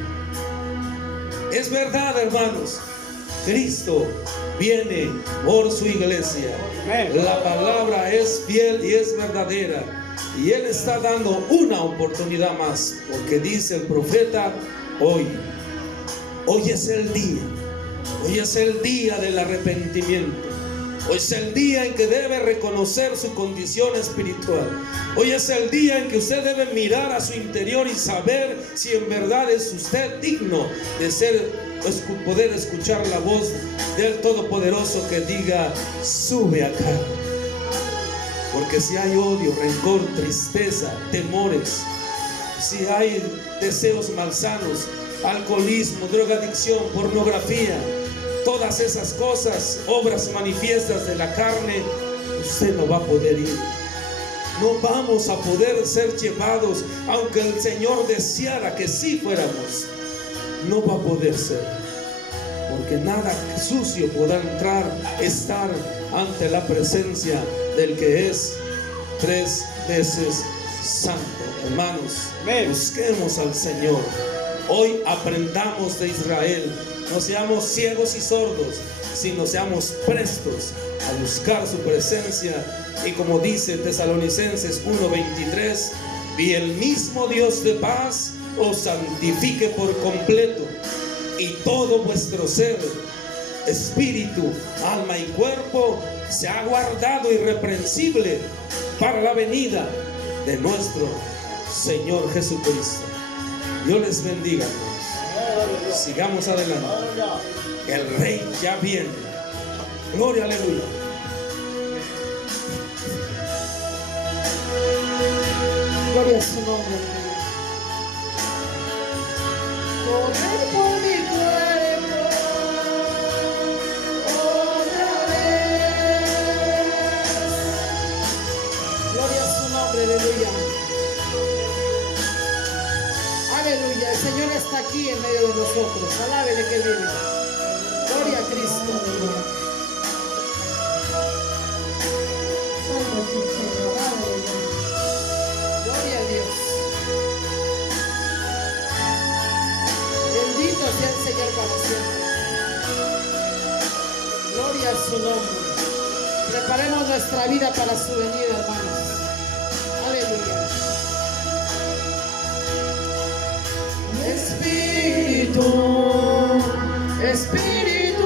Es verdad, hermanos, Cristo viene por su iglesia. La palabra es fiel y es verdadera, y Él está dando una oportunidad más, porque dice el profeta, hoy es el día. Hoy es el día del arrepentimiento. Hoy es el día en que debe reconocer su condición espiritual. Hoy es el día en que usted debe mirar a su interior y saber si en verdad es usted digno de poder escuchar la voz del Todopoderoso que diga, sube acá. Porque si hay odio, rencor, tristeza, temores, si hay deseos malsanos, alcoholismo, drogadicción, pornografía, todas esas cosas, obras manifiestas de la carne, usted no va a poder ir. No vamos a poder ser llevados, aunque el Señor deseara que sí fuéramos. No va a poder ser, porque nada sucio podrá estar ante la presencia del que es 3 veces santo. Hermanos, busquemos al Señor. Hoy aprendamos de Israel. No seamos ciegos y sordos, sino seamos prestos a buscar su presencia. Y como dice Tesalonicenses 1:23, y el mismo Dios de paz os santifique por completo, y todo vuestro ser, espíritu, alma y cuerpo sea guardado irreprensible para la venida de nuestro Señor Jesucristo. Dios les bendiga, hermanos. Sigamos adelante. El Rey ya viene. Gloria, aleluya. Gloria a su nombre. Correr por mi cuerpo otra vez. Gloria nosotros. Alábele que vive. Gloria a Cristo. Gloria a Dios. Bendito sea el Señor para siempre. Gloria a su nombre. Preparemos nuestra vida para su venida, hermanos. Aleluya. Espíritu